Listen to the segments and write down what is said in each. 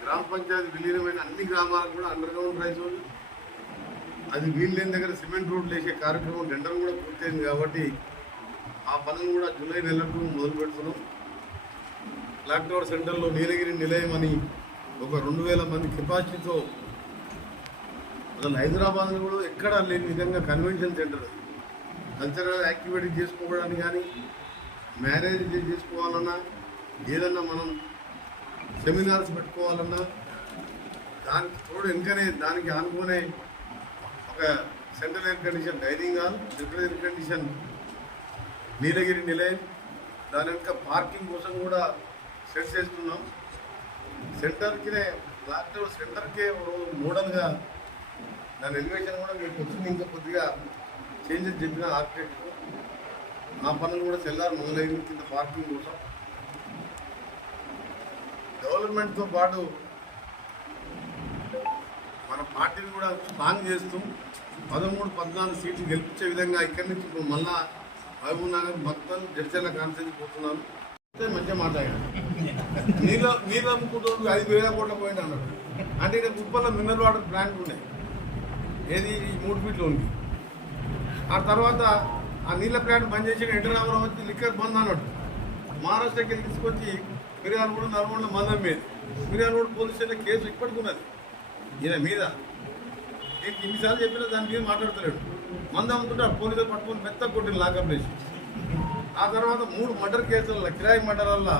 గ్రామ పంచాయతీ విలీనమైన అన్ని గ్రామాలకు కూడా అండర్ గ్రౌండ్ రైస్ అది వీలు దగ్గర సిమెంట్ రోడ్లు వేసే కార్యక్రమం టెండర్ కూడా పూర్తయింది కాబట్టి ఆ పనులు కూడా జూలై నెలకు మొదలు పెడుతున్నాం. క్లాక్ టవర్ సెంటర్లో నీలగిరి నిలయం అని ఒక రెండు వేల మంది కెపాసిటీతో అసలు హైదరాబాద్లో కూడా ఎక్కడా లేని విధంగా కన్వెన్షన్ సెంటర్ కల్చరల్ యాక్టివిటీ చేసుకోవడానికి కానీ మ్యారేజ్ చేసుకోవాలన్నా ఏదన్నా మనం సెమినార్స్ పెట్టుకోవాలన్నా దానికి తోడు వెనుకనే దానికి ఆనుకునే ఒక central air condition dining hall central air condition Nilagiri Nilayam దాని వెనుక పార్కింగ్ కోసం కూడా సెట్ చేస్తున్నాం. సెంటర్కినే లాక్డౌన్ సెంటర్కే మోడల్గా దాని ఎలివేషన్ కూడా మీకు వచ్చింది ఇంకా కొద్దిగా చేంజెస్ చెప్పిన ఆర్కిటెక్ట్. ఆ పనులు కూడా చెల్లారు మొదలైంది కింద పార్కింగ్ కోసం. డెవలప్మెంట్తో పాటు మన పార్టీని కూడా స్ట్రాంగ్ చేస్తూ పదమూడు పద్నాలుగు సీట్లు గెలిపించే విధంగా ఇక్కడి నుంచి ఇప్పుడు మళ్ళా మహబూబ్ నగర్ మొత్తం జడ్చర్ల కాన్ఫరెన్స్ పోతున్నాను అయితే మంచిగా మాట్లాడాను నీళ్ళు నీళ్ళు అమ్ముకుంటూ ఐదు వేల కోట్ల పోయింది అన్నాడు అంటే ఇక్కడ కుప్పల్లో మినరల్ వాటర్ ప్లాంట్ ఉన్నాయి. ఏది ఈ మూడు ఫీట్లు ఉంది. ఆ తర్వాత ఆ నీళ్ళ ప్లాంట్ బంద్ చేసి ఎంటర్ రావడం వచ్చి లిక్కర్ బంద్ అన్నాడు. మహారాష్ట్రకి తీసుకొచ్చి మిర్యాల కూడా నల్గొండ మందం మీద. మిర్యాల కూడా పోలీస్ స్టేషన్ కేసు ఇప్పటికి ఉన్నది ఈయన మీద. నేను ఇన్నిసార్లు చెప్పినా దాని మీద మాట్లాడతలేడు. మంద అమ్ముకుంటే ఆ పోలీసులు పట్టుకొని మెత్త కొట్టిన లాకప్ వేసి. ఆ తర్వాత మూడు మర్డర్ కేసుల కిరాయి మర్డర్ల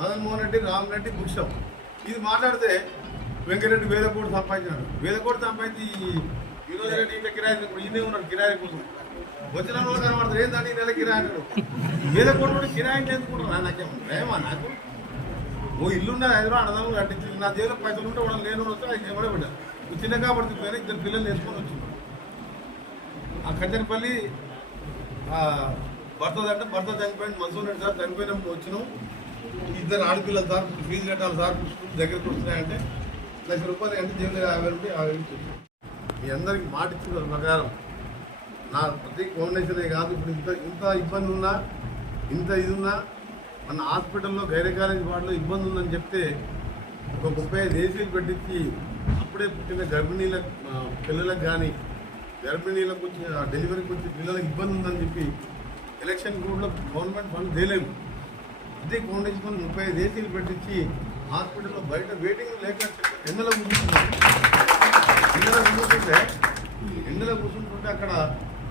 మదన్ మోహన్ రెడ్డి రామ్ రెడ్డి భుక్షం ఇది మాట్లాడితే వెంకరెడ్డి వేల కోటి సంపాదించినాడు. వేల కోటి సంపాదించి ఈ వినోద్ రెడ్డి ఇంట్లో కిరాయి ఇప్పుడు ఈయనే ఉన్నాడు కిరాయి కోసం. వచ్చిన వాళ్ళు కనబడతారు. ఏంటంటే ఈ నెల కిరాయి అన్నాడు వేల కోటి కూడా కిరాయి ఎందుకుంటున్నా నాకేమో ప్రేమ నాకు? ఓ ఇల్లున్న హైదరాబాద్ అన్నదానం కట్టించింది నా దేవులో పైసలు ఉంటే వాడు లేని వాడు వస్తే ఆయన కూడా పెట్టారు నువ్వు కాబట్టి పోయినా ఇద్దరు పిల్లలు వేసుకొని వచ్చింది ఆ కచ్చనపల్లి భర్త అంటే భర్త చనిపోయిన మనసు ఉన్నాడు సార్ చనిపోయినప్పుడు వచ్చినాం. ఇద్దరు ఆడపిల్లలు సార్ ఫీజు కట్టాలి సార్ స్కూల్ దగ్గరకు వస్తున్నాయంటే లక్ష రూపాయలు అంటే జైలు యాభై రూపాయలు యాభై రూపాయలు మీ అందరికి మాట ఇచ్చిన ప్రకారం నా ప్రతి ఫౌండేషనే కాదు ఇప్పుడు ఇంత ఇంత ఇబ్బంది ఉన్నా ఇంత ఇది ఉన్నా మన హాస్పిటల్లో గైర కాలేజ్ వార్డులో ఇబ్బంది ఉందని చెప్తే ఒక ముప్పై ఐదు ఏసీలు పెట్టించి అప్పుడే పుట్టిన గర్భిణీల పిల్లలకు కానీ గర్భిణీలకు వచ్చి డెలివరీకి వచ్చి పిల్లలకు ఇబ్బంది ఉందని చెప్పి ఎలక్షన్ కోడ్లో గవర్నమెంట్ ఫండ్ చేయలేము. అదే ఫౌండేషన్ ముప్పై ఐదు ఏసీలు పెట్టించి హాస్పిటల్లో బయట వెయిటింగ్ లేక ఎండలో కూర్చుంటున్నారు. ఎండలో కూర్చుంటుంటే ఎండలో కూర్చుంటుంటే అక్కడ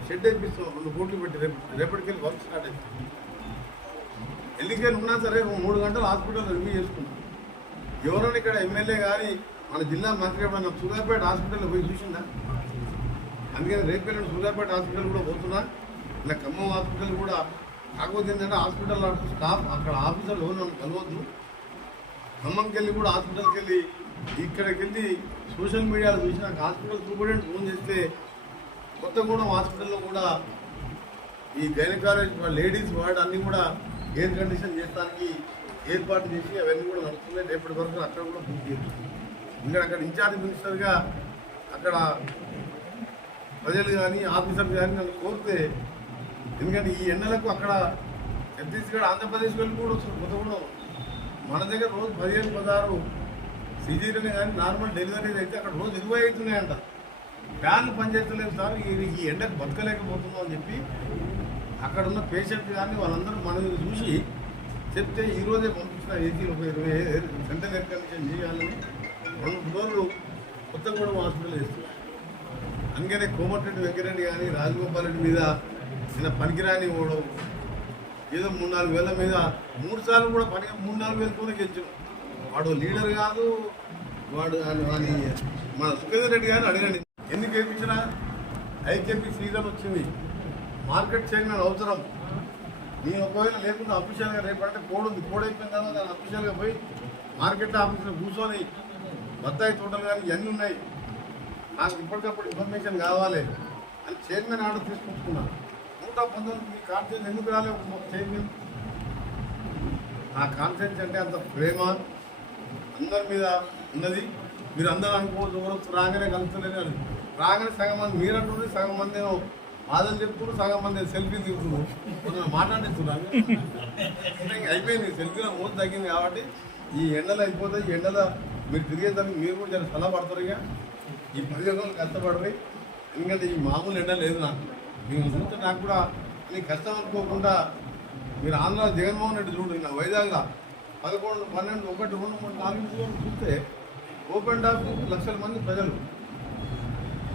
షెడ్ వేపిస్తాం రెండు కోట్లు పెట్టి రేపు రేపటికెళ్ళి వర్క్ స్టార్ట్ అవుతుంది ఎన్నికలు ఉన్నా సరే మూడు గంటలు హాస్పిటల్ రివ్యూ చేసుకున్నాం ఎవరైనా ఇక్కడ ఎమ్మెల్యే కానీ మన జిల్లా మంత్రి ఏమైనా సూర్యాపేట హాస్పిటల్లో పోయి చూసిందా? అందుకని రేపు వెళ్ళిన సూర్యాపేట హాస్పిటల్ కూడా పోతున్నా. ఇలా ఖమ్మం హాస్పిటల్ కూడా కాకపోతే ఏంటంటే హాస్పిటల్ స్టాఫ్ అక్కడ ఆఫీసర్లు ఎవరు నన్ను కలవద్దు. ఖమ్మంకి వెళ్ళి కూడా హాస్పిటల్కి వెళ్ళి ఇక్కడికి వెళ్ళి సోషల్ మీడియాలో చూసి నాకు హాస్పిటల్ సూపరింటెండెంట్ ఫోన్ చేస్తే కొత్తగూడెం హాస్పిటల్లో కూడా ఈ గైనకాలజీ లేడీస్ వార్డ్ అన్నీ కూడా ఎయిర్ కండిషన్ చేయడానికి ఏర్పాటు చేసి అవన్నీ కూడా నడుస్తున్నాయి. రేపటి వరకు అక్కడ కూడా పూర్తి చేస్తుంది ఇంకా అక్కడ ఇన్ఛార్జ్ మినిస్టర్గా అక్కడ ప్రజలు కానీ ఆఫీసర్లు కానీ నన్ను కోరితే ఎందుకంటే ఈ ఎండలకు అక్కడ ఛత్తీస్గఢ్ ఆంధ్రప్రదేశ్ వెళ్ళి కూడా వస్తుంది కూడా మన దగ్గర రోజు పదిహేను పదహారు సిజీరియన్ కానీ నార్మల్ డెలివరీస్ అయితే అక్కడ రోజు ఇరవై అవుతున్నాయంట ఫ్యాన్లు పనిచేస్తలేదు సార్. ఈ ఈ ఎండకు బతకలేకపోతున్నాం అని చెప్పి అక్కడ ఉన్న పేషెంట్ కానీ వాళ్ళందరూ మనల్ని చూసి చెప్తే ఈరోజే పంపించిన ఏసీ ఒక ఇరవై ఎయిర్- సెంట్రల్ ఎయిర్ కండిషన్ చేయాలని రెండు ఫ్లోర్లు కొత్తగూడెం హాస్పిటల్ వేస్తున్నారు అందుకనే కోమటిరెడ్డి వెంకరెడ్డి కానీ రాజగోపాల్ రెడ్డి మీద చిన్న పనికిరాని ఓడు ఏదో మూడు నాలుగు వేల మీద మూడు సార్లు కూడా పని మూడు నాలుగు వేలతోనే గెలిచాం వాడు లీడర్ కాదు వాడు అని- మన సుఖేందర్ రెడ్డి గారు అడగండి. ఎందుకు గెలిపించినా ఐకేపీ సీజన్ వచ్చింది. మార్కెట్ చైర్మన్ అవసరం. నేను ఒకవేళ లేకుండా అఫీషియల్గా రేపంటే అంటే కోడ్ ఉంది. కోడ్ అయిపోయిన తర్వాత దాన్ని అఫీషియల్గా పోయి మార్కెట్ ఆఫీస్లో కూర్చొని బత్తాయి తోటలు కానీ ఇవన్నీ ఉన్నాయి. నాకు ఇప్పటికప్పుడు ఇన్ఫర్మేషన్ కావాలి అని చైర్మన్ ఆర్డర్ తీసుకుంటున్నాను నూట పంతొమ్మిది మీ కాన్ఫిడెన్స్ ఎందుకు రాలేదు చైర్మన్? ఆ కాన్ఫిడెన్స్ అంటే అంత ప్రేమ. అందరి మీద ఉన్నది. మీరు అందరూ అనుకోవచ్చు ఎవరు రాగానే కలుస్తలేని అని. రాగానే సగం మంది మీరు అంటున్నారు సగం మంది బాధలు చెప్తున్నారు సగం మంది సెల్ఫీ దిగుతున్నారు. కొంచెం మాట్లాడిస్తున్నారు అయిపోయింది. సెల్ఫీలో మూడు తగ్గింది కాబట్టి ఈ ఎండలు అయిపోతే ఈ ఎండల మీరు తిరిగేదానికి మీరు కూడా చాలా సలహా పడతారు ఇక. ఈ పదిహేను రోజులు కష్టపడతాయి ఎందుకంటే ఈ మామూలు ఎండ లేదు నాకు. మీరు చూస్తే నాకు కూడా నీ కష్టం అనుకోకుండా మీరు ఆంధ్ర జగన్మోహన్ రెడ్డి చూడండి. నా వైజాగ్లో పదకొండు పన్నెండు ఒకటి రెండు మూడు నాలుగు చూస్తే ఓపెన్ డాక్ లక్షల మంది ప్రజలు.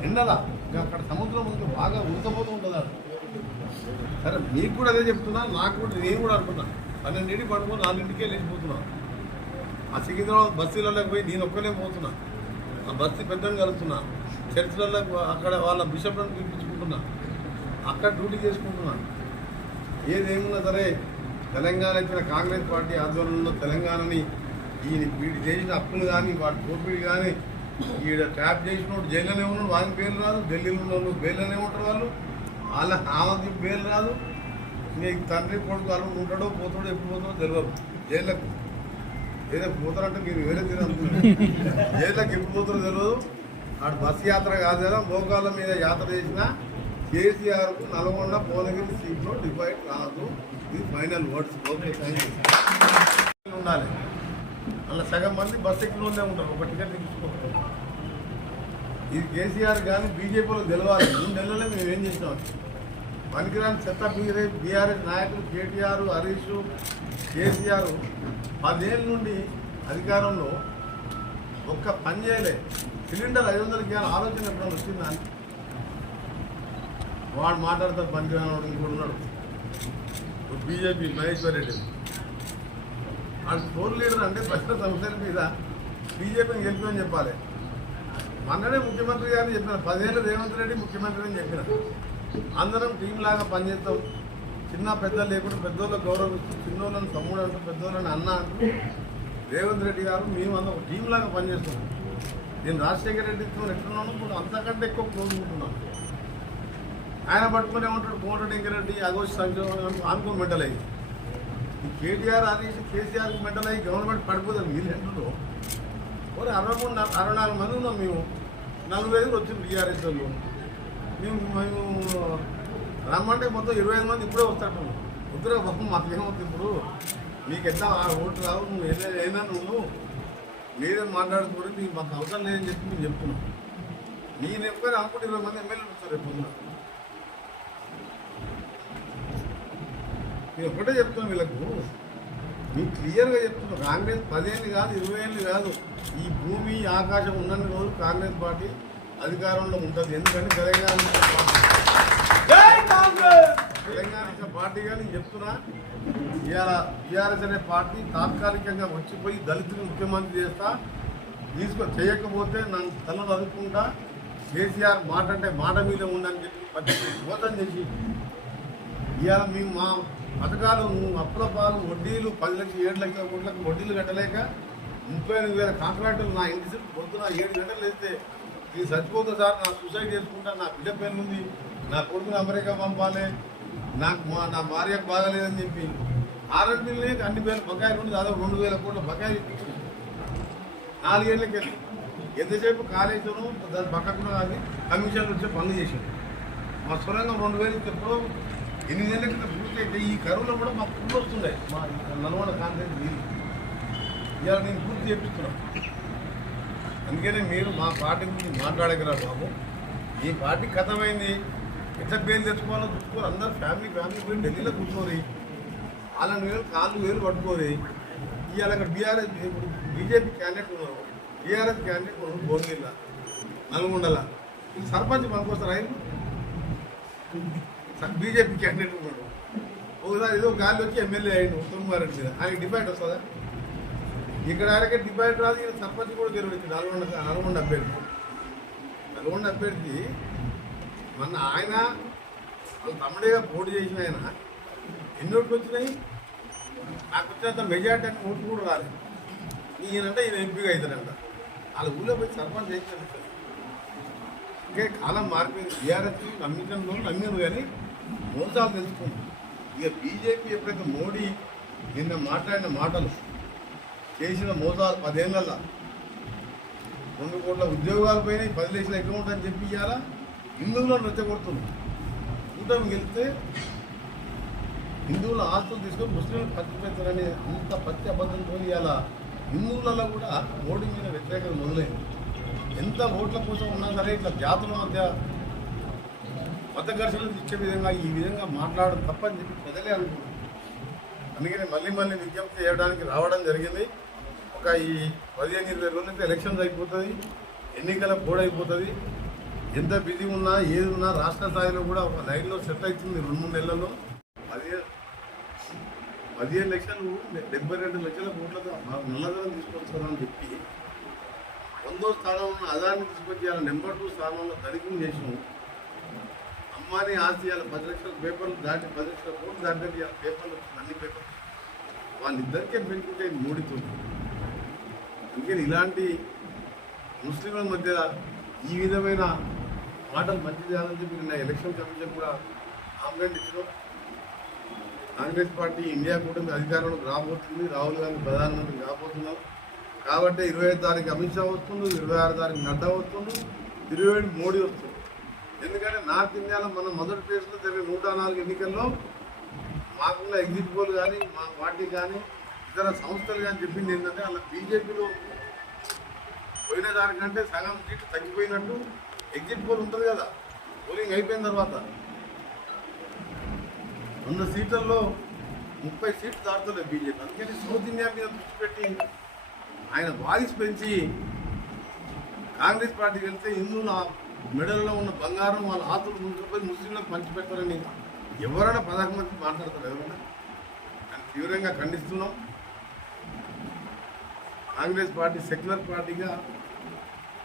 ఎండలా అక్కడ సముద్రం ఉంటే బాగా ఉడకపోతూ ఉంటుంది సరే మీకు కూడా అదే చెప్తున్నా నాకు కూడా నేను కూడా అనుకున్నా పన్నెండింటికి పడుకొని నాలుగింటికే లేచిపోతున్నాను ఆ సికింద్రాబాద్ బస్సులలోకి పోయి నేను ఒక్కనే పోతున్నా. ఆ బస్సు పెద్దగా కలుస్తున్నా. చర్చిలలో అక్కడ వాళ్ళ బిషప్లను పిలిపించుకుంటున్నా. అక్కడ డ్యూటీ చేసుకుంటున్నాను ఏదేమున్నా సరే తెలంగాణ ఇచ్చిన కాంగ్రెస్ పార్టీ ఆధ్వర్యంలో తెలంగాణని ఈ వీడు చేసిన అప్పులు కానీ వాటి దోపిడీ కానీ ఈడ ట్యాప్ చేసినోడు జైల్లోనే ఉన్నాడు వానికి బెయిల్ రాదు ఢిల్లీలో ఉన్న వాళ్ళు బెయిల్లోనే ఉంటారు వాళ్ళు. వాళ్ళ ఆమెకి బెయిల్ రాదు. నీకు తండ్రి కొడుకు వాళ్ళు ఉంటాడో పోతాడో ఎప్పుడు పోతాడో తెలియదు జైళ్ళకు ఏదో పోతారంటే మీరు వేరే తినదు జైళ్ళకి ఎప్పుడు పోతారో తెలియదు ఆడు బస్సు యాత్ర కాదు కదా మోకాళ్ళ మీద యాత్ర చేసిన కేసీఆర్కు నల్గొండ భువనగిరి సీట్లో డివైడ్ కాదు ఇది final words. Okay thank you ఉండాలి. అలా సగం మంది బస్ ఎక్కిలోనే ఉంటారు. ఒక టికెట్ తీసుకోవాలి ఇది కేసీఆర్ కానీ బీజేపీలో తెలవాలి. మూడు నెలలే మేము ఏం చేసినాం? పనికిరాని చెత్త బీరే బీఆర్ఎస్ నాయకులు కేటీఆర్ హరీష్ కేసీఆర్ పదేళ్ళ నుండి అధికారంలో ఒక్క పని చేయలే. సిలిండర్ ఐదు వందలకి ఆలోచన ఎప్పుడైనా వచ్చిందా? అని వాడు మాట్లాడతారు పనికిరాని వాడు ఇంకోటి ఉన్నాడు. బీజేపీ మహేశ్వర్ రెడ్డి వాడు ఫోర్ లీడర్ అంటే ప్రశ్న సమస్యల మీద బీజేపీని గెలిపని చెప్పాలి. మొన్ననే ముఖ్యమంత్రి గారిని చెప్పిన పదేళ్ళు రేవంత్ రెడ్డి ముఖ్యమంత్రి అని చెప్పిన అందరం టీం లాగా పనిచేస్తాం. చిన్న పెద్ద లేకుండా పెద్దోళ్ళకి గౌరవిస్తూ చిన్నోళ్ళని తమ్ముడు అంటూ పెద్దోళ్ళని అన్న అంటూ రేవంత్ రెడ్డి గారు మేము అందరం ఒక టీం లాగా పనిచేస్తున్నాం. నేను రాజశేఖర రెడ్డితో ఎట్లున్నాను ఇప్పుడు అంతకంటే ఎక్కువ కోరుకుంటున్నాను ఆయన పట్టుకుని ఏమంటాడు కోమటిరెడ్డి అగోష్ సంక్షేమం అనుకో మెంటల్ అయ్యింది ఈ కేటీఆర్ హరీష్ కేసీఆర్ మెంటల్ అయ్యి గవర్నమెంట్ పడిపోతుంది. మీరు ఎంటులో ఓరే అరవై మూడు అరవై నాలుగు మంది ఉన్నాం మేము. నలభై ఐదుగురు వచ్చింది టీఆర్ఎస్ వాళ్ళు. మేము మేము రమ్మంటే మొత్తం ఇరవై ఐదు మంది ఇప్పుడే వస్తాడు వద్దురా బాబు మాకేమవుతుంది ఇప్పుడు? మీకు ఎట్లా ఆ ఓటు రావు? నువ్వు ఏదైనా ఏదైనా నువ్వు. మీరే మాట్లాడుతున్నారు మాకు అవసరం లేదని చెప్పి మేము చెప్తున్నాం. నేను ఎప్పుడు అనుకుంటే ఇరవై మంది ఎమ్మెల్యేలు వస్తారు రేపు పొద్దున నేను ఒకటే చెప్తున్నాను వీళ్ళకు. మీకు క్లియర్గా చెప్తున్నా కాంగ్రెస్ పదేళ్ళు కాదు ఇరవై ఏళ్ళు కాదు. ఈ భూమి ఆకాశం ఉన్నన్ని రోజులు కాంగ్రెస్ పార్టీ అధికారంలో ఉంటుంది. ఎందుకంటే తెలంగాణ తెలంగాణ పార్టీగా నేను చెప్తున్నా ఇవాళ టీఆర్ఎస్ అనే పార్టీ తాత్కాలికంగా వచ్చిపోయి దళితులు ముఖ్యమంత్రి చేస్తా తీసుకొని చేయకపోతే నన్ను తల చదువుకుంటా కేసీఆర్ మాట అంటే మాట మీద ఉండని చెప్పి మోసం చేసి ఇవాళ మేము మా పథకాలు అప్పుల పాలు వడ్డీలు పది లక్షలు ఏడు లక్షల కోట్లకు వడ్డీలు కట్టలేక ముప్పై ఎనిమిది వేల కాంట్రాక్టులు నా ఇంటి చుట్టూ పొద్దున ఏడు గంటలు వేస్తే ఇది చచ్చిపోతా సార్ నా సూసైడ్ చేసుకుంటా నా బిడ్డ పేరు ఉంది నా కొడుకుని అమెరికా పంపాలి నాకు మా నా భార్యకు బాగాలేదని చెప్పి ఆర్ఎంపీలనే అన్ని పేర్లు బకాయిలు ఉండి దాదాపు రెండు వేల కోట్ల బకాయిలు ఇప్పించింది. నాలుగేళ్ళకి వెళ్ళి ఎంతసేపు కాళేశ్వరం దాని పక్కకుండా అది కమిషన్లు వచ్చి పనులు చేసింది మా సొరంగం రెండు వేలు ఇస్తే ఎప్పుడో ఎనిమిదేళ్ళ క్రితం పూర్తి అయితే ఈ కరువులో కూడా మాకు ఫుల్ వస్తున్నాయి మా నల్గొండ కాంగ్రెస్ నీళ్ళు ఇవాళ నేను పూర్తి చేపిస్తున్నాను అందుకనే మీరు మా పార్టీ గురించి మాట్లాడగలరా బాబు? ఈ పార్టీ కథమైంది. ఎట్లా పేరు తెచ్చుకోవాలో చూసుకోరు అందరు ఫ్యామిలీ ఫ్యామిలీ పోయి ఢిల్లీలో కూర్చోరు వాళ్ళని వేలు కాళ్ళు వేలు పట్టుకోరు ఇవాళ అక్కడ బీఆర్ఎస్ ఇప్పుడు బీజేపీ క్యాండిడేట్ ఉన్నారు. బీఆర్ఎస్ క్యాండిడేట్ ఉన్నారు భువనగిరిలో నల్గొండల. ఇది సర్పంచ్ పనికొస్తారు ఆయన బీజేపీ క్యాండిడేట్ ఉన్నాడు. ఒకసారి ఏదో గాలి వచ్చి ఎమ్మెల్యే అయ్యిండు ఉత్తమారెడ్డి మీద. ఆయన డిబేట్ వస్తుందా? ఇక్కడ ఆయనకే డిబేట్ రాదు ఈయన సర్పంచ్ కూడా గెలవచ్చు నల్గొండ నల్గొండ అభ్యర్థి. నల్గొండ అభ్యర్థి మొన్న ఆయన వాళ్ళ తమ్ముడిగా పోటీ చేసిన ఆయన ఎన్ని ఓట్లు వచ్చినాయి? నాకు వచ్చినంత మెజార్టీ అని ఓట్లు కూడా రాలేదు. ఈయనంటే ఈయన ఎంపీగా అవుతాడంట. వాళ్ళ ఊళ్ళో పోయి సర్పంచ్ చేయించారు ఇంకే కాలం మార్పు బీఆర్ఎస్ నమ్మించడంలో నమ్మిను కానీ మోసాలు తెలుసుకుంది ఇక బీజేపీ ఎప్పుడైతే మోడీ నిన్న మాట్లాడిన మాటలు చేసిన మోసాలు పదేళ్ళ రెండు కోట్ల ఉద్యోగాలు పోయినాయి పది లక్షల అకౌంట్ అని చెప్పి ఇవ్వాలా హిందువులను రెచ్చగొడుతుంది కూటమి గెలిస్తే హిందువుల ఆస్తులు తీసుకొని ముస్లింలు పచ్చి పెడతారని అంత పచ్చి అబద్ధంతో ఇవాళ హిందువులలో కూడా మోడీ మీద వ్యతిరేకత మొదలైంది. ఎంత ఓట్ల కోసం ఉన్నా సరే ఇట్లా జాతుల మధ్య మత ఘర్షణలు ఇచ్చే విధంగా ఈ విధంగా మాట్లాడడం తప్పని చెప్పి ప్రజలే అనుకున్నారు అందుకని మళ్ళీ మళ్ళీ విజ్ఞప్తి చేయడానికి రావడం జరిగింది. ఒక ఈ పదిహేను ఇరవై రోజులైతే ఎలక్షన్స్ అయిపోతుంది. ఎన్నికల కోడ్ అయిపోతుంది. ఎంత బిజీ ఉన్నా ఏది ఉన్నా రాష్ట్ర స్థాయిలో కూడా ఒక లైన్లో సెట్ అవుతుంది రెండు మూడు నెలల్లో. పదిహేను పదిహేను లక్షలు డెబ్బై రెండు లక్షల కోట్లతో నల్లధనం తీసుకొచ్చారని చెప్పి వందో స్థానంలో ఉన్న అదాన్ని తీసుకొచ్చి నెంబర్ టూ స్థానంలో తనిఖీ చేసినాము అమ్మాని ఆస్తి ఇవాళ పది లక్షల పేపర్లు దాటి పది లక్షల కోట్లు దాటి ఇవాళ పేపర్లు అన్ని పేపర్లు. వాళ్ళిద్దరికే పెంచుకుంటే మూడితో. అందుకని ఇలాంటి ముస్లింల మధ్య ఈ విధమైన మాటలు మంచిది చేయాలని చెప్పి నిన్న ఎలక్షన్ కమిషన్ కూడా కాంప్లైంట్ ఇచ్చడం కాంగ్రెస్ పార్టీ ఇండియా కూటమి అధికారంలోకి రాబోతుంది. రాహుల్ గాంధీ ప్రధానమంత్రి కాబోతున్నారు. కాబట్టి ఇరవై ఐదు తారీఖు అమిత్ షా వస్తుంది ఇరవై ఆరు తారీఖు నడ్డా వస్తుంది ఇరవై ఏడు మోడీ వస్తుంది. ఎందుకంటే నార్త్ ఇండియాలో మనం మొదటి ప్లేస్లో జరిగిన నూట నాలుగు ఎన్నికల్లో మాకున్న ఎగ్జిట్ పోల్ కానీ మా పార్టీ కానీ ఇతర సంస్థలు కానీ చెప్పింది ఏంటంటే అలా బీజేపీలో పోయిన దానికంటే సగం సీట్లు తగ్గిపోయినట్టు ఎగ్జిట్ పోల్ ఉంటుంది కదా పోలింగ్ అయిపోయిన తర్వాత. వంద సీట్లలో ముప్పై సీట్లు దాటుతలేదు బీజేపీ. అందుకని సౌత్ ఇండియా మీద దృష్టి పెట్టి ఆయన వాయిస్ పెంచి కాంగ్రెస్ పార్టీకి వెళ్తే హిందువులు మెడల్లో ఉన్న బంగారం వాళ్ళ ఆతులు ముందుకుపోయి ముస్లింలకు పంచిపెట్టాలని ఎవరైనా పథకం మంది మాట్లాడతారు ఎవరైనా? దాన్ని తీవ్రంగా ఖండిస్తున్నాం. కాంగ్రెస్ పార్టీ సెక్యులర్ పార్టీగా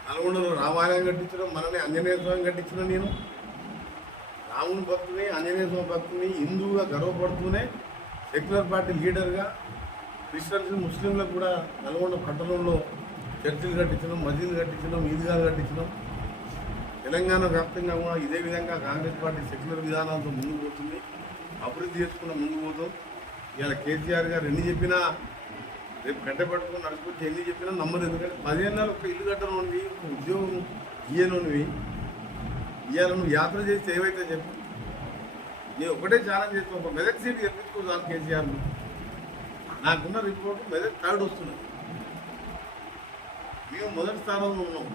నల్గొండలో రామాలయం కట్టించడం మనల్ని ఆంజనేయ స్వామి కట్టించడం నేను. రాముని భక్తుని ఆంజనేయ స్వామి భక్తుని హిందువుగా గర్వపడుతూనే సెక్యులర్ పార్టీ లీడర్గా క్రిస్టియన్స్ ముస్లింలకు కూడా నల్గొండ పట్టణంలో చర్చిలు కట్టించడం మసీదులు కట్టించడం ఈద్గాలు కట్టించడం తెలంగాణ వ్యాప్తంగా కూడా ఇదే విధంగా కాంగ్రెస్ పార్టీ సెక్యులర్ విధానాలతో ముందుకు పోతుంది. అభివృద్ధి చేసుకున్న ముందుకు పోతాం. ఇలా కేసీఆర్ గారు ఎన్ని చెప్పినా రేపు గడ్డ పట్టుకుని నడుచుకొచ్చి ఎన్ని చెప్పినా నమ్మరు. ఎందుకంటే పదిహేను ఒక ఇల్లు కట్టనుండి ఒక ఉద్యోగం ఇయ్యనువి ఇవాళ నువ్వు యాత్ర చేస్తే ఏవైతే చెప్పు. నేను ఒకటే ఛాలెంజ్ చేస్తాను ఒక మెదక్ సీట్ గెలిపించుకో చాలు కేసీఆర్ నాకున్న రిపోర్ట్ మెదక్ థర్డ్ వస్తున్నది మేము మొదటి స్థానంలో ఉన్నాం.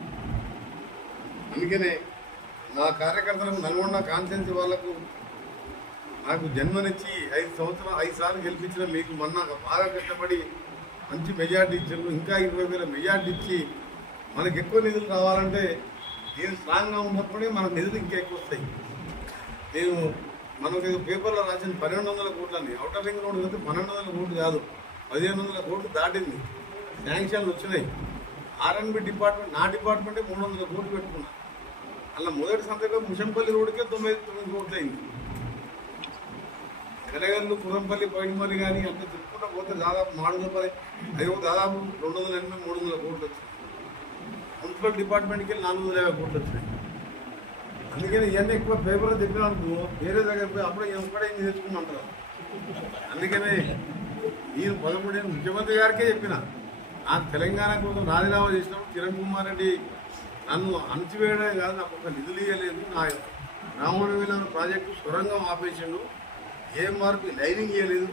అందుకనే నా కార్యకర్తలకు నల్గొండ కాన్సెన్సీ వాళ్ళకు నాకు జన్మనిచ్చి ఐదు సంవత్సరాలు ఐదు సార్లు గెలిపించిన మీకు మొన్న బాగా కష్టపడి మంచి మెజార్టీ ఇచ్చారు ఇంకా ఇరవై వేల మెజార్టీ ఇచ్చి మనకి ఎక్కువ నిధులు రావాలంటే నేను స్ట్రాంగ్గా ఉన్నప్పుడే మన నిధులు ఇంకా ఎక్కువ వస్తాయి. నేను మనకు పేపర్లో రాసిన పన్నెండు వందల కోట్లని. అవుటర్ రింగ్ రోడ్ అయితే పన్నెండు వందల కోట్లు కాదు పదిహేను వందల కోట్లు దాటింది. శాంక్షన్లు వచ్చినాయి. ఆర్ఎన్బి డిపార్ట్మెంట్ నా డిపార్ట్మెంటే మూడు వందల కోట్లు పెట్టుకున్నాను అలా మొదటి సంతకం ముషంపల్లి రోడ్కే తొమ్మిది తొమ్మిది కోట్లు అయింది. కనగల్లు కురంపల్లి పైడిమల్లి కానీ అంతా తిప్పుకుంటూ పోతే దాదాపు మాడుగుపల్లి అది దాదాపు రెండు వందల ఎనభై మూడు వందల కోట్లు వచ్చినాయి. మున్సిపల్ డిపార్ట్మెంట్కి వెళ్ళి నాలుగు వందల యాభై కోట్లు వచ్చినాయి. అందుకని ఇవన్నీ ఎక్కువ పేపర్లో చెప్పినా అనుకో వేరే దగ్గర పోయి అప్పుడే ఎప్పుడే ఏం తెచ్చుకోమంటారు. అందుకనే నేను పదమూడేళ్ళు ముఖ్యమంత్రి గారికే చెప్పిన ఆ తెలంగాణ కోసం రాజీనామా చేసినప్పుడు కిరణ్ కుమార్ రెడ్డి నన్ను అణచివేయడమే కాదు నాకు ఒక నిధులు ఇవ్వలేదు నా రామణవీలం ప్రాజెక్టు సొరంగం ఆపేసిండు. ఏ మార్పు లైనింగ్ ఇవ్వలేదు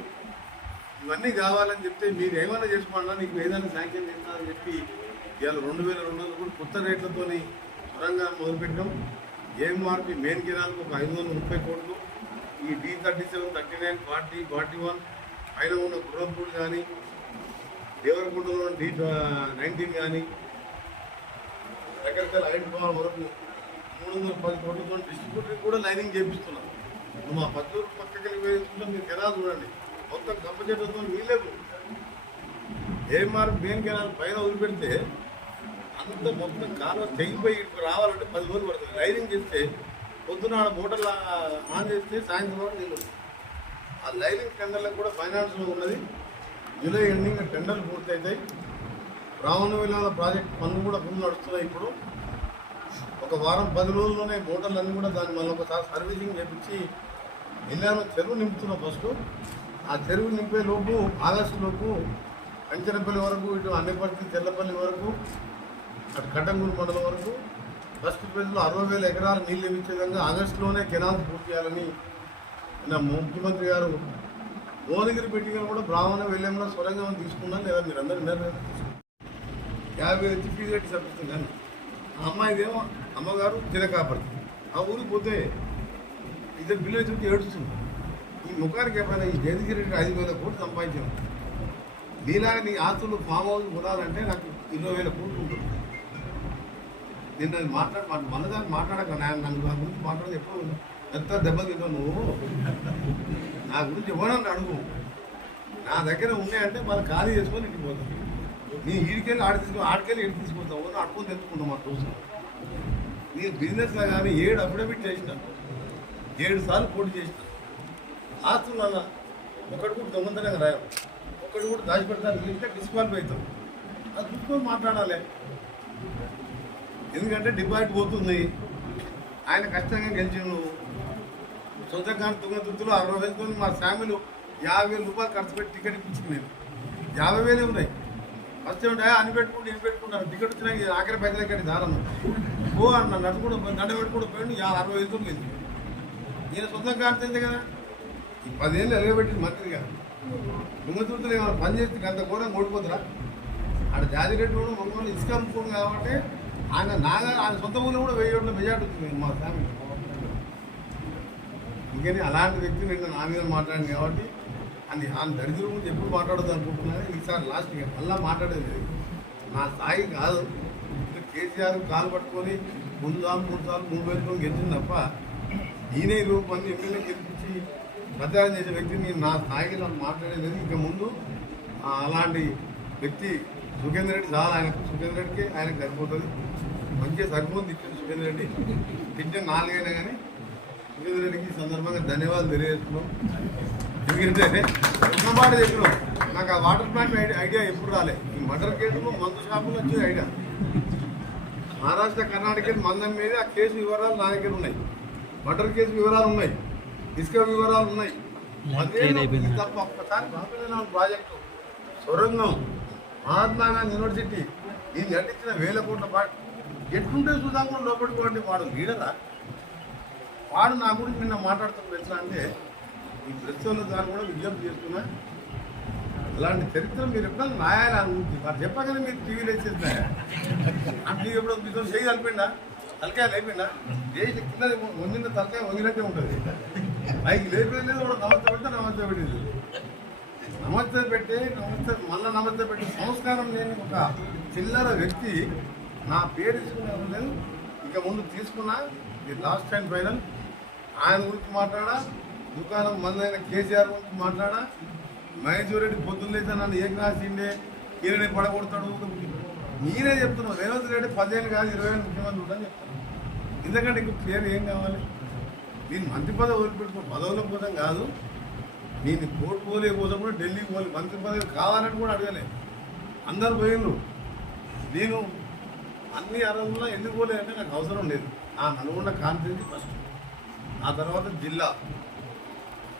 ఇవన్నీ కావాలని చెప్తే మీరు ఏమైనా చేసుకోండి నీకు ఏదైనా శాంక్షన్ చేస్తానని చెప్పి ఇవాళ రెండు వేల రెండు వందలు కూడా కొత్త రేట్లతోని సొరంగాన్ని మొదలుపెట్టాం. ఏఎంఆర్పి మెయిన్ కిరాలకు ఒక ఐదు వందల ముప్పై కోట్లు. ఈ D thirty seven thirty nine forty forty one పైన ఉన్న గుర్రంపూడి కానీ దేవరకుంటలో డి నైన్టీన్ కానీ రకరకాల ఐదు వరకు. మూడు వందల పది కోట్లతో డిస్ట్రిబ్యూటర్ కూడా లైనింగ్ చేపిస్తున్నాం. మా పద్దూరు పక్కకి వేసుకుంటే మీరు కెనాల్ చూడండి. మొత్తం కప్ప చెట్లతో నీళ్ళే ఏఎంఆర్ మెయిన్ కెనాల్ పైన వదిలిపెడితే అంత మొత్తం కాలువ తెగిపోయి ఇక్కడికి రావాలంటే పది రోజులు పడుతుంది. లైనింగ్ చేస్తే పొద్దున ఆడ మోటార్లు ఆన్ చేస్తే సాయంత్రం వరకు నీళ్ళు ఆ లైనింగ్ టెండర్లకు కూడా ఫైనాన్స్లో ఉన్నది. జూలై ఎండింగ్ టెండర్లు పూర్తయితాయి. రావణ విలాల ప్రాజెక్ట్ పనులు కూడా పనులు నడుస్తున్నాయి ఇప్పుడు. ఒక వారం పది రోజుల్లోనే మోటార్లన్నీ కూడా దాన్ని మళ్ళీ ఒకసారి సర్వీసింగ్ చేపించి వెళ్ళాను. చెరువు నింపుతున్నాం ఫస్ట్. ఆ చెరువు నింపే లోపు ఆగస్టు లోపు వరకు ఇటు అన్నపర్తి తెల్లపల్లి వరకు అటు కట్టంగూరు మండలం వరకు ఫస్ట్ ఫేజ్లో అరవై వేల ఎకరాలు నీళ్ళు ఇచ్చే విధంగా ఆగస్టులోనే కెనాల్స్ పూర్తి చేయాలని నా ముఖ్యమంత్రి గారు భువనగిరి పెట్టిగా కూడా బ్రాహ్మణ వెళ్ళంలో సొరంగం తీసుకున్నాను. లేదా మీరు అందరూ నిర్ణయం తీసుకున్నారు యాభై వచ్చి ఇచ్చి ఫీజు కట్టి కానీ అమ్మాయిదేమో అమ్మగారు చిరకాపరి ఆ ఊరికి పోతే ఇద్దరు బిల్లు చూసి ఏడుస్తుంది ఈ ముఖానికి ఎప్పుడైనా ఈ జగదీశ్వర రెడ్డి ఐదు వేల కోట్లు సంపాదించాను నీలాగా నీ ఆస్తులు ఫామ్ హౌస్ కొనాలంటే నాకు ఇరవై వేల కోట్లు ఉంటుంది. నేను అది మాట్లాడ మనదాన్ని మాట్లాడక నా నన్ను నా గురించి మాట్లాడదు ఎప్పుడు ఎంత దెబ్బ తింటావు నువ్వు? నా గురించి ఎవరన్నా అడుగు. నా దగ్గర ఉన్నాయంటే వాళ్ళు ఖాళీ చేసుకొని ఇంటికి పోతాను నీ వీడికెళ్ళి ఆడ తీసుకో ఆడికెళ్ళి ఏడు తీసుకుంటావు అని తెచ్చుకుంటాం మా కోసం నేను బిజినెస్లో కానీ ఏడు అఫిడవిట్ చేసిన ఏడు సార్లు పోటీ చేసిన ఆస్తులలో ఒకటి కూడా దొంగతనంగా రాయం ఒకటి కూడా దాచిపెడతాను ఇంటే డిస్క్వాలిఫై అవుతాం అది చూసుకొని మాట్లాడాలి. ఎందుకంటే డిపాజిట్ పోతుంది. ఆయన కష్టంగా గెలిచిండు సొంతంగా తుంగతుర్తులు అరవై వేలతో మా ఫ్యామిలీ యాభై వేల రూపాయలు ఖర్చు పెట్టి టికెట్ ఇప్పించుకున్నాను యాభై వేలే ఉన్నాయి. ఫస్ట్ ఉంటాయా? అని పెట్టుకుంటే ఇని పెట్టుకుంటాను టికెట్ వచ్చినాక ఆఖరి పైసలు ఎక్కడి దారం ఓ అన్న నడుచుకుంటూ దండ పెట్టుకుంటూ పోయిండు. యా అరవై వేలతో లేదు నేను సొంతం కాడుతుంది కదా. ఈ పదేళ్ళు ఎలగబెట్టింది మంత్రిగా తుంగతుర్తులు ఏమైనా పని చేస్తే అంత ఘోరంగా ఓడిపోతురా? ఆడ జాతిరెడ్డి కూడా మమ్మల్ని ఇసుక అమ్ముకోడు కాబట్టి ఆయన నాగా ఆయన సొంత ఊళ్ళో కూడా వెయ్యి ఓట్ల మెజార్టీ వచ్చింది మా ఫ్యామిలీ. అందుకని అలాంటి వ్యక్తి నిన్న నా మీద మాట్లాడింది కాబట్టి అని వాళ్ళ దరిద్రం గురించి ఎప్పుడు మాట్లాడదు అనుకుంటున్నాను ఈసారి లాస్ట్ ఇక మళ్ళీ మాట్లాడేది నా స్థాయి కాదు. కేసీఆర్ కాలు పట్టుకొని ముందు సార్లు మూడు సార్లు మూడు వేసుకొని గెలిచింది తప్ప నేనే ఇరవై మంది ఎమ్మెల్యే గెలిపించి ప్రచారం చేసే వ్యక్తిని నేను నా స్థాయికి నాకు మాట్లాడేది ఇక ముందు అలాంటి వ్యక్తి సుఖేందర్ రెడ్డి చాలా. ఆయనకు సుఖేందర్ రెడ్డికి ఆయనకు సరిపోతుంది. మంచిగా సరిపోతుంది ఇచ్చింది సుఖేందర్ రెడ్డి. తింటే నాలుగైనా కానీ సుఖేందర్ రెడ్డికి ఈ సందర్భంగా ధన్యవాదాలు తెలియజేస్తున్నాం. ఎందుకంటే ఉన్నమాట చెప్పినాం నాకు ఆ వాటర్ ప్లాంట్ ఐడి- ఐడియా ఎప్పుడు రాలే. ఈ మటర్ కేసులో మందు షాపులు వచ్చేది ఐడియా. మహారాష్ట్ర కర్ణాటక మందం మీద ఆ కేసు వివరాలు నా దగ్గర ఉన్నాయి. మటర్ కేసు వివరాలు ఉన్నాయి. ఇసుక వివరాలు ఉన్నాయి. తప్ప ఒక్కసారి ప్రాజెక్టు సొరంగం మహాత్మా గాంధీ యూనివర్సిటీ ఈ నటించిన వేల కోట్ల పాటు ఎట్లుంటే సుధాకర్ లోపలికి వాడి వాడు లీడరా? వాడు నా గురించి నిన్న మాట్లాడుతున్న ఎట్లా అంటే ఈ ప్రస్తుతంలో దాన్ని కూడా విజ్ఞప్తి చేస్తున్నా. అలాంటి చరిత్ర మీరు ఎప్పుడైనా రాయాలి అనుకుంటుంది వారు చెప్పగానే మీరు టీవీలో వేసేసినా అంటే ఎప్పుడు మీతో చేయి కలిపిండా తలకాయ లేపిండా చేసి కింద వంగిన తలకాయ వంగినట్టే ఉంటుంది. పైకి లేపలేదు కూడా నమస్తే పెడితే నమస్తే పెట్టేది. నమస్తే పెట్టి నమస్తే మళ్ళీ నమస్తే పెట్టి సంస్కారం లేని ఒక చిల్లర వ్యక్తి నా పేరు తీసుకునే నేను ఇక ముందు తీసుకున్నా. ఇది లాస్ట్ టైం ఫైనల్ ఆయన గురించి మాట్లాడా? దుకాణం మందైన కేసీఆర్ గురించి మాట్లాడా? మహేశ్వర్ రెడ్డి పొద్దున్న లేచా నన్ను ఏం రాసిండే ఈయననే పడగొడతాడు. నేనే చెప్తున్నాను రేవంత్ రెడ్డి పదిహేను కాదు ఇరవై ఏళ్ళు ముఖ్యమంత్రి ఉంటాను చెప్తాను ఎందుకంటే ఇంకో పేరు ఏం కావాలి? నేను మంత్రి పదవి వదిలిపెట్టుకో పదవుల కోసం కాదు. నేను కోర్టు పోలే కోసం కూడా ఢిల్లీ పోలే మంత్రి పదవి కావాలని కూడా అడగలే. అందరు పోయిండ్రు నేను అన్ని అర్హతల్లో ఎందుకు పోలే అంటే నాకు అవసరం లేదు. ఆ నల్గొండ కాన్ఫరెన్స్ ఫస్ట్. ఆ తర్వాత జిల్లా.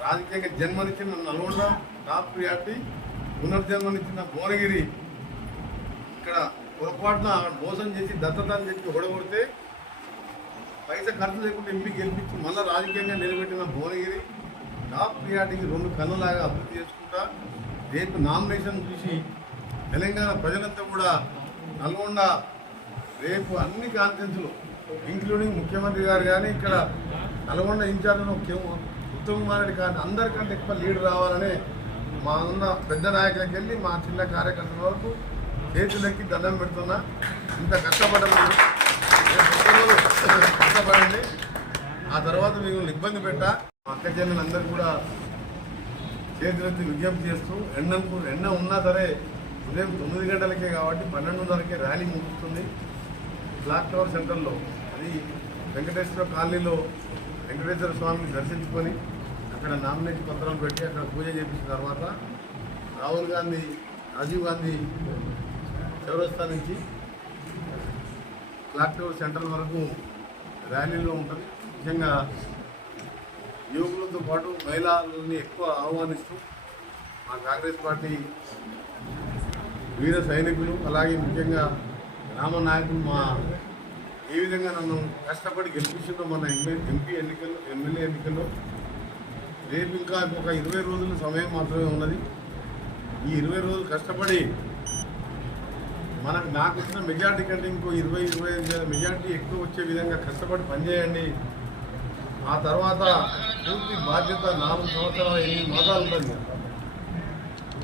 రాజకీయంగా జన్మనిచ్చిన నల్గొండ టాప్ ప్రియారిటీ పునర్జన్మనిచ్చిన భువనగిరి ఇక్కడ పొరపాటున మోసం చేసి దత్తతాన్ని చెప్పి ఓడగొడితే పైస ఖర్చు లేకుండా ఎంపీ గెలిపించి మళ్ళీ రాజకీయంగా నిలబెట్టిన భువనగిరి టాప్ ప్రియారిటీకి రెండు కళ్ళలాగా అభివృద్ధి చేసుకుంటా రేపు నామినేషన్ చూసి తెలంగాణ ప్రజలంతా కూడా నల్గొండ రేపు అన్ని కాన్ఫరెన్స్లు ఇంక్లూడింగ్ ముఖ్యమంత్రి గారు కానీ ఇక్కడ నల్గొండ ఇన్ఛార్జ్ ఉత్తమ్ కుమార్ రెడ్డి కానీ అందరికంటే ఎక్కువ లీడ్ రావాలని మా ఉన్న పెద్ద నాయకులకు వెళ్ళి మా చిన్న కార్యకర్తల వరకు చేతులెక్కి దండం పెడుతున్నా. ఇంత కష్టపడలేదు కష్టపడండి. ఆ తర్వాత మిమ్మల్ని ఇబ్బంది పెట్టా. మా అక్క చెల్లెలందరూ కూడా చేతులెత్తి విజ్ఞప్తి చేస్తూ ఎండకు ఎండ ఉన్నా సరే ఉదయం తొమ్మిది గంటలకే కాబట్టి పన్నెండున్నరకే ర్యాలీ ముగుస్తుంది. బ్లాక్ టవర్ సెంటర్లో. అది వెంకటేశ్వర కాలనీలో వెంకటేశ్వర స్వామిని దర్శించుకొని అక్కడ నామినేషన్ పత్రాలు పెట్టి అక్కడ పూజ చేపించిన తర్వాత రాహుల్ గాంధీ రాజీవ్ గాంధీ చౌరస్తా నుంచి క్లాక్ టవర్ సెంటర్ వరకు ర్యాలీలో ఉంటుంది. ముఖ్యంగా యువకులతో పాటు మహిళలని ఎక్కువ ఆహ్వానిస్తూ మా కాంగ్రెస్ పార్టీ వీర సైనికులు అలాగే ముఖ్యంగా గ్రామ నాయకులు మా ఏ విధంగా నన్ను కష్టపడి గెలిపించిందో మన ఎంపీ ఎంపీ ఎన్నికల్లో ఎమ్మెల్యే ఎన్నికల్లో రేపు ఇంకా ఒక ఇరవై రోజుల సమయం మాత్రమే ఉన్నది. ఈ ఇరవై రోజులు కష్టపడి మనకు నాకు వచ్చిన మెజార్టీ కంటే ఇంకో ఇరవై ఇరవై ఐదు మెజార్టీ ఎక్కువ వచ్చే విధంగా కష్టపడి పనిచేయండి. ఆ తర్వాత పూర్తి బాధ్యత నాలుగు సంవత్సరాల ఎనిమిది మాసాలు ఉంటుంది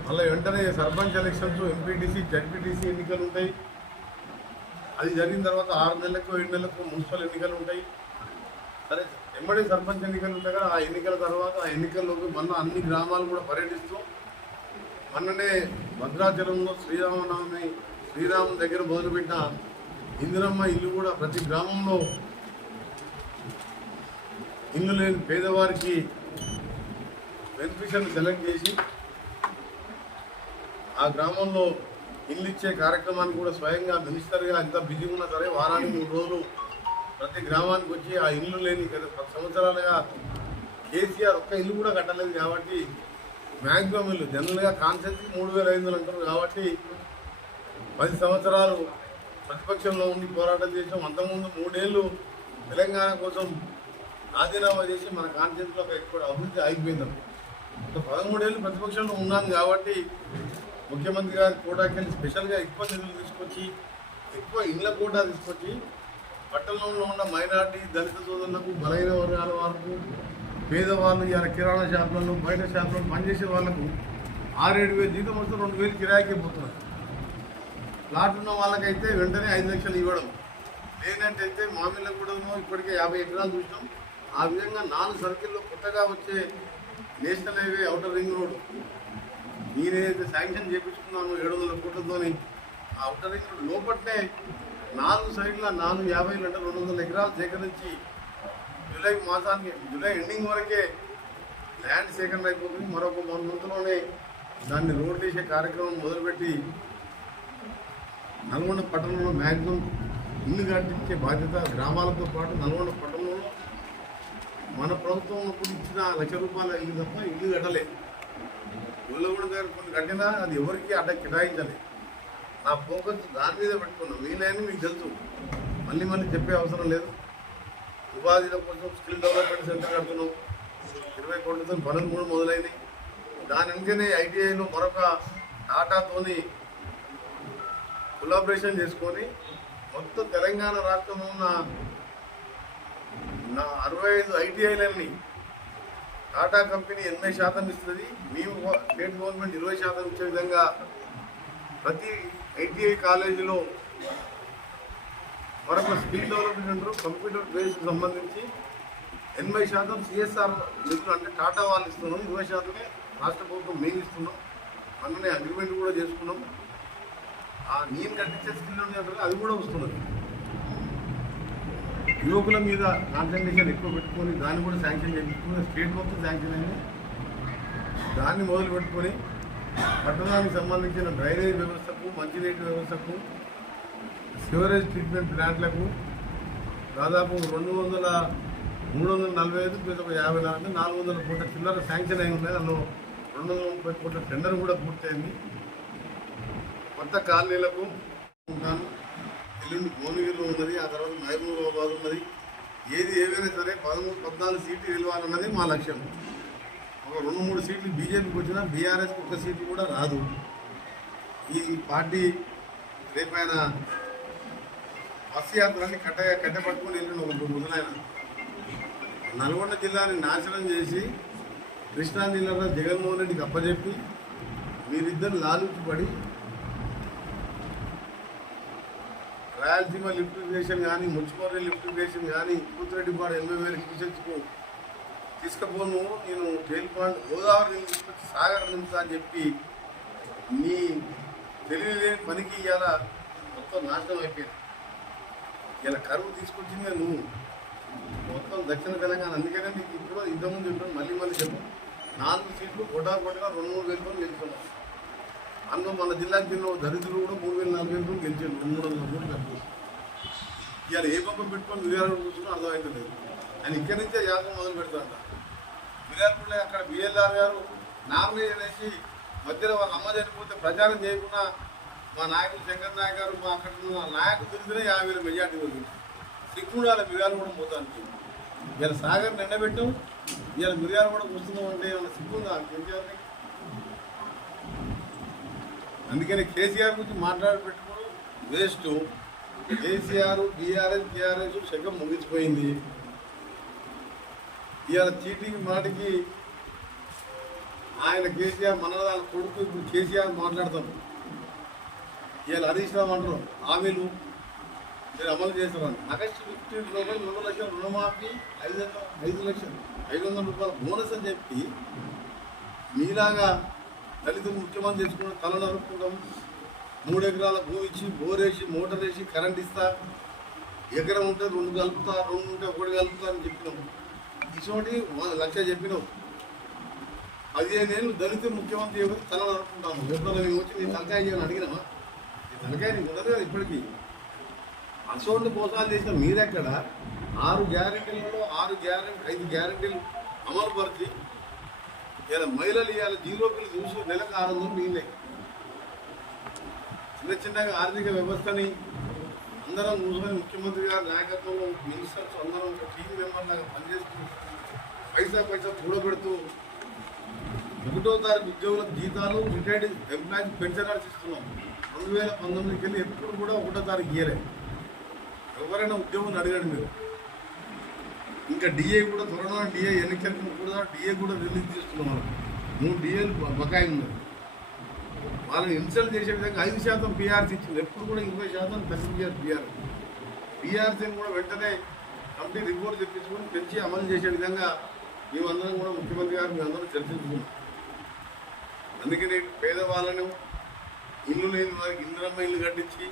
మళ్ళీ వెంటనే సర్పంచ్ ఎలక్షన్స్ ఎంపీటీసీ జడ్పీటీసీ ఎన్నికలు ఉంటాయి. అది జరిగిన తర్వాత ఆరు నెలలకు ఏడు నెలలకు మున్సిపల్ ఎన్నికలు ఉంటాయి. సరే ఎమ్మడి సర్పంచ్ ఎన్నికలు ఉంటాయి కదా ఆ ఎన్నికల తర్వాత ఆ ఎన్నికల్లోకి మొన్న అన్ని గ్రామాలు కూడా పర్యటిస్తూ మొన్ననే భద్రాచలంలో శ్రీరామనవమి శ్రీరాముని దగ్గర మొదలుపెట్టిన ఇందిరమ్మ ఇల్లు కూడా ప్రతి గ్రామంలో ఇల్లు లేని పేదవారికి బెనిఫిషియల్ సెలెక్ట్ చేసి ఆ గ్రామంలో ఇల్లు ఇచ్చే కార్యక్రమాన్ని కూడా స్వయంగా మినిస్టర్గా ఎంత బిజీగా ఉన్నా సరే వారానికి మూడు రోజులు ప్రతి గ్రామానికి వచ్చి ఆ ఇల్లు లేని గత పది సంవత్సరాలుగా కేసీఆర్ ఒక్క ఇల్లు కూడా కట్టలేదు కాబట్టి మ్యాక్సిమం ఇల్లు జనరల్గా కాన్సెప్ట్కి మూడు వేల ఐదు వందలు అంటారు కాబట్టి పది సంవత్సరాలు ప్రతిపక్షంలో ఉండి పోరాటం చేసాం. అంతకుముందు మూడేళ్ళు తెలంగాణ కోసం రాజీనామా చేసి మన కాన్సెప్ట్లో ఎక్కువ అభివృద్ధి ఆగిపోయిందాం పదమూడేళ్ళు ప్రతిపక్షంలో ఉన్నాను కాబట్టి ముఖ్యమంత్రి గారి కోటాకి స్పెషల్గా ఎక్కువ నిధులు తీసుకొచ్చి ఎక్కువ ఇండ్ల కోటా తీసుకొచ్చి పట్టణంలో ఉన్న మైనార్టీ దళిత సోదరులకు బలహీన వర్గాల వారికి పేదవాళ్ళు ఇలా కిరాణా షాపులలో బయట షాపులలో పనిచేసే వాళ్ళకు ఆరేడు వేలు జీతం వస్తే రెండు వేలు కిరాయికి పోతున్నారు. ప్లాట్ ఉన్న వాళ్ళకైతే వెంటనే ఐదు లక్షలు ఇవ్వడం. లేదంటే మామిళ్ళ కూడా ఇప్పటికే యాభై ఎకరాలు చూసినాం. ఆ విధంగా నాలుగు సర్కిల్లో కొత్తగా వచ్చే national highway outer ring road నేనేదైతే sanction చేపించుకున్నాను ఏడు వందల కోట్లతోని. ఆ అవుటర్ రింగ్ లోపట్నే నాలుగు సైడ్ల నాలుగు యాభై అంటే రెండు వందల ఎకరాలు సేకరించి జూలై మాసానికి జూలై ఎండింగ్ వరకే ల్యాండ్ సేకరణ అయిపోతుంది. మరొక వన్ మంత్లోనే దాన్ని రోడ్ చేసే కార్యక్రమం మొదలుపెట్టి నల్గొండ పట్టణంలో మ్యాక్సిమం ఇల్లు కట్టించే బాధ్యత గ్రామాలతో పాటు నల్గొండ పట్టణంలో. మన ప్రభుత్వం అప్పుడు ఇచ్చిన లక్ష రూపాయల ఇల్లు తప్ప ఇల్లు కట్టలే ఉల్లగూడ గారు కొన్ని కట్టినా అది ఎవరికి అడ్డ కేటాయించాలి నా ఫోకస్ దాని మీద పెట్టుకున్నాం. వీలైన మీకు తెలుసు. మళ్ళీ మళ్ళీ చెప్పే అవసరం లేదు. ఉపాధిల కోసం స్కిల్ డెవలప్మెంట్ సెంటర్ కడుతున్నాం. ఇరవై కోట్లతో పనులు కూడా మొదలైనవి దాని వెనుకనే ఐటీఐలో మరొక టాటాతోని కొలాబరేషన్ చేసుకొని మొత్తం తెలంగాణ రాష్ట్రంలో ఉన్న నా అరవై ఐదు ఐటీఐలన్నీ టాటా కంపెనీ ఎనభై శాతం ఇస్తుంది. మేము స్టేట్ గవర్నమెంట్ ఇరవై శాతం ఇచ్చే విధంగా ప్రతి ఐటీఐ కాలేజీలో మరొక స్కిల్ డెవలప్మెంట్ సెంటర్ కంప్యూటర్ బేస్కి సంబంధించి ఎనభై శాతం సిఎస్ఆర్ నిధులు అంటే టాటా వాళ్ళు ఇస్తున్నాం. ఇరవై శాతమే రాష్ట్ర ప్రభుత్వం మేము ఇస్తున్నాం. మనమే అగ్రిమెంట్ కూడా చేసుకున్నాం. ఆ నేను కట్టించే స్కిల్ ఉంది అంటారు అది కూడా వస్తున్నది. యువకుల మీద కాన్సన్ట్రేషన్ ఎక్కువ పెట్టుకొని దాన్ని కూడా శాంక్షన్ చేయించుకుని స్టేట్ మొత్తం శాంక్షన్ అయింది. దాన్ని మొదలు పెట్టుకొని పట్టణానికి సంబంధించిన డ్రైనేజ్ వ్యవస్థకు మంచినీటి వ్యవస్థకు సివరేజ్ ట్రీట్మెంట్ ప్లాంట్లకు దాదాపు రెండు వందల మూడు వందల నలభై ఐదు ప్లస్ ఒక యాభై నాలుగు నాలుగు వందల కోట్ల చిల్లర శాంక్షన్ అయి ఉన్నాయి అందులో రెండు వందల ముప్పై కోట్ల టెండర్ కూడా పూర్తయింది. కొత్త కాలనీలకు ఉంటాను ఎల్లుండి భువనగిరిలో ఉన్నది ఆ తర్వాత మహబూబాబాద్ ఉన్నది. ఏది ఏమైనా సరే పదమూడు పద్నాలుగు సీట్లు గెలవాలన్నది మా లక్ష్యం. ఒక రెండు మూడు సీట్లు బీజేపీకి వచ్చినా బీఆర్ఎస్కి ఒక సీటు కూడా రాదు. ఈ పార్టీ రేపైన బస్సు యాత్రని కట్ట కట్టపట్టుకుని వెళ్ళిన ఒక ముసలాయన. నల్గొండ జిల్లాని నాశనం చేసి కృష్ణా జిల్లాలో జగన్మోహన్ రెడ్డికి అప్పచెప్పి మీరిద్దరు లాలూచిపడి రాయలసీమ లిఫ్ట్ కానీ మున్సిపాలిటీ లిఫ్ట్ కానీ కూతురెడ్డిపాడు ఎనభై వేల క్యూసెక్స్కు తీసుకపోను. నేను జైలు పాయింట్ గోదావరి నుంచి తీసుకొచ్చి సాగర్ నింపుతా అని చెప్పి నీ తెలియలేని పనికి ఇవాళ మొత్తం నాశనం అయిపోయింది. ఇలా కరువు తీసుకొచ్చిందే నువ్వు మొత్తం దక్షిణ తెలంగాణ. అందుకనే నీకు ఇప్పుడు ఇంతకుముందు చెప్పాను మళ్ళీ మళ్ళీ చెప్పాను. నాలుగు సీట్లు కొట్టా కొట్టగా రెండు మూడు వేలు కూడా అందులో మన జిల్లాకి తిన్న దరిద్రులు కూడా మూడు వేల నాలుగు వేలు కూడా గెలిచారు రెండు మూడు వందల కోట్లు కలిపి ఇవాళ ఏ పంపం పెట్టుకొని విజయాలు కూర్చున్నా అర్థమవుతలేదు ఆయన ఇక్కడి నుంచే యాత్ర మొదలు పెడతాంట విరాట్పూర్లో అక్కడ బిఎల్ఆర్ గారు నామినేషన్ వేసి మధ్యలో వాళ్ళ అమ్మ చనిపోతే ప్రచారం చేయకుండా మా నాయకులు శంకర్ నాయక్ గారు మా అక్కడ ఉన్న నాయకులు తిరిగితే యాభై వేల మెజార్టీ వచ్చింది సిగ్గుండాలి మిర్యాలు కూడా పోతానికి ఇలా సాగర్ నిండబెట్టాం. ఇలా మిర్యాలు కూడా వస్తున్నాం అంటే ఏమైనా సిగ్గుందా కేసీఆర్ని అందుకని కేసీఆర్ గురించి మాట్లాడి వేస్ట్ కేసీఆర్ బీఆర్ఎస్ టీఆర్ఎస్ శకం ముగిసిపోయింది. ఇవాళ చీటీకి మాటికి ఆయన కేసీఆర్ మన కొడుకు ఇప్పుడు కేసీఆర్ మాట్లాడతారు ఇవాళ హరీష్ రావు అంటారు హామీలు మీరు అమలు చేస్తున్నారు ఆగస్టు ఫిఫ్టీన్ రూపాయలు రెండు లక్షల రుణమాఫీ ఐదు వందల ఐదు లక్షలు ఐదు వందల రూపాయల బోనస్ అని చెప్పి మీలాగా దళితులు ముఖ్యమంత్రి చేసుకున్న కళలు అనుకుంటాం మూడు ఎకరాల భూమి ఇచ్చి బోరేసి మోటార్ వేసి కరెంట్ ఇస్తా. ఎకరం ఉంటే రెండు కలుపుతా రెండు ఉంటే ఒకటి కలుపుతా అని చెప్పినాం. ఇటువంటి వాళ్ళ లక్ష చెప్పినాం. పదిహేను ఏళ్ళు దళిత ముఖ్యమంత్రి ఎవరు తల నరుక్కుంటాము ఎప్పుడైనా మేము వచ్చి నీ తలకాయ చేయని అడిగినామా? నీ తలకాయ నీకు ఉండదు కదా ఇప్పటికీ. అసోంటి మోసాలు చేసిన మీరెక్కడ? ఆరు గ్యారెంటీలలో ఆరు గ్యారెంటీ ఐదు గ్యారెంటీలు అమలు పరిచి ఇలా మహిళలు ఇవాళ జీరో చూసి నెలకు ఆరు వందలు మిగిలినాయి. చిన్న చిన్నగా ఆర్థిక వ్యవస్థని అందరం చూసుకొని ముఖ్యమంత్రి గారి నాయకత్వంలో మినిస్టర్స్ అందరం ఒక టీం మెంబర్ లాగా పనిచేస్తూ పైసా పైసా కూడబెడుతూ ఒకటో తారీఖు ఉద్యోగుల జీతాలు రిటైర్డ్ ఎంప్లాయీస్ పెన్షనర్స్ ఇస్తున్నాం. రెండు వేల పంతొమ్మిదికి వెళ్ళి ఎప్పుడు కూడా ఒకటో తారీఖు ఇయ్యలే. ఎవరైనా ఉద్యోగం అడగండి మీరు. ఇంకా డిఏ కూడా త్వరలో డిఏ ఎన్నికలకు కూడా డిఏ కూడా రిలీజ్ చేస్తున్నాం మనం. మూడు డిఏలు బకాయి ఉన్నారు వాళ్ళని ఇన్సల్ట్ చేసే విధంగా ఐదు శాతం పీఆర్సీ ఇచ్చింది. ఎప్పుడు కూడా ఇరవై శాతం పెంచారు పీఆర్సీ పీఆర్సీని కూడా వెంటనే కమిటీ రిపోర్ట్ తెప్పించుకొని పెంచి అమలు చేసే విధంగా మేమందరం కూడా ముఖ్యమంత్రి గారు మేమందరం చర్చించుకున్నాం. అందుకని పేదవాళ్ళను ఇల్లు లేని వారికి ఇంద్రమ్మ ఇల్లు కట్టించి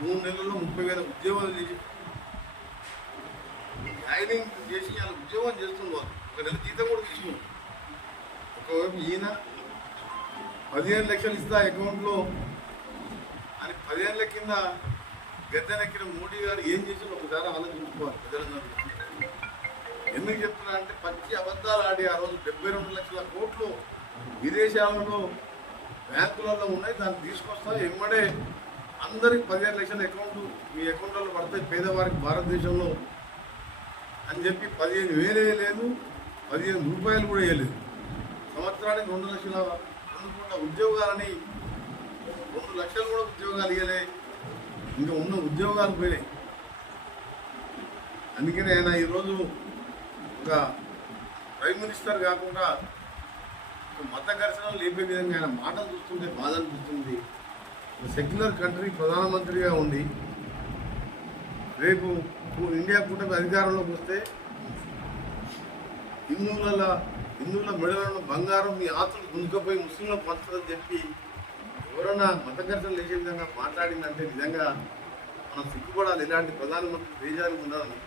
మూడు నెలల్లో ముప్పై వేల ఉద్యోగాలు చేసి జాయినింగ్ చేసి వాళ్ళ ఉద్యోగం చేస్తున్నారు. ఒక నెల జీతం కూడా తీసుకున్నాం ఒకవైపు ఈయన పదిహేను లక్షలు ఇస్తా అకౌంట్లో అని పదిహేనుల కింద గద్దెనెక్కిన మోడీ గారు ఏం చేసిందో ఒకసారి ఆలోచించుకోవాలి ప్రజలందరూ. ఎందుకు చెప్తున్నా అంటే పచ్చి అబద్ధాలు ఆడి ఆ రోజు డెబ్బై రెండు లక్షల కోట్లు విదేశాలలో బ్యాంకులలో ఉన్నాయి. దాన్ని తీసుకొస్తా ఎమ్మడే అందరికి పదిహేను లక్షల అకౌంట్ మీ అకౌంట్లలో పడతాయి పేదవారికి భారతదేశంలో అని చెప్పి పదిహేను వేలు వేయలేదు పదిహేను రూపాయలు కూడా వేయలేదు. సంవత్సరానికి రెండు లక్షల అనుకున్న ఉద్యోగాలని రెండు లక్షలు కూడా ఉద్యోగాలు ఇవ్వలే ఇంకా ఉన్న ఉద్యోగాలు పోయినాయి. అందుకనే ఆయన ఈరోజు ఒక ప్రైమ్ మినిస్టర్ కాకుండా మత ఘర్షణలు లేపే విధంగా ఆయన మాటలు చూస్తుంటే బాధ అనిపిస్తుంది సెక్యులర్ కంట్రీ ప్రధానమంత్రిగా ఉండి రేపు ఇండియా కూటమి అధికారంలోకి వస్తే హిందువుల హిందువుల మెడలను బంగారం మీ ఆతులు గుంజుకపోయి ముస్లింలకు పంచదని చెప్పి ఎవరైనా మత ఘర్షణలు లేచే విధంగా మాట్లాడిందంటే నిజంగా మనం సిగ్గుపడాలి. ఇలాంటి ప్రధానమంత్రి దేశానికి ఉండాలని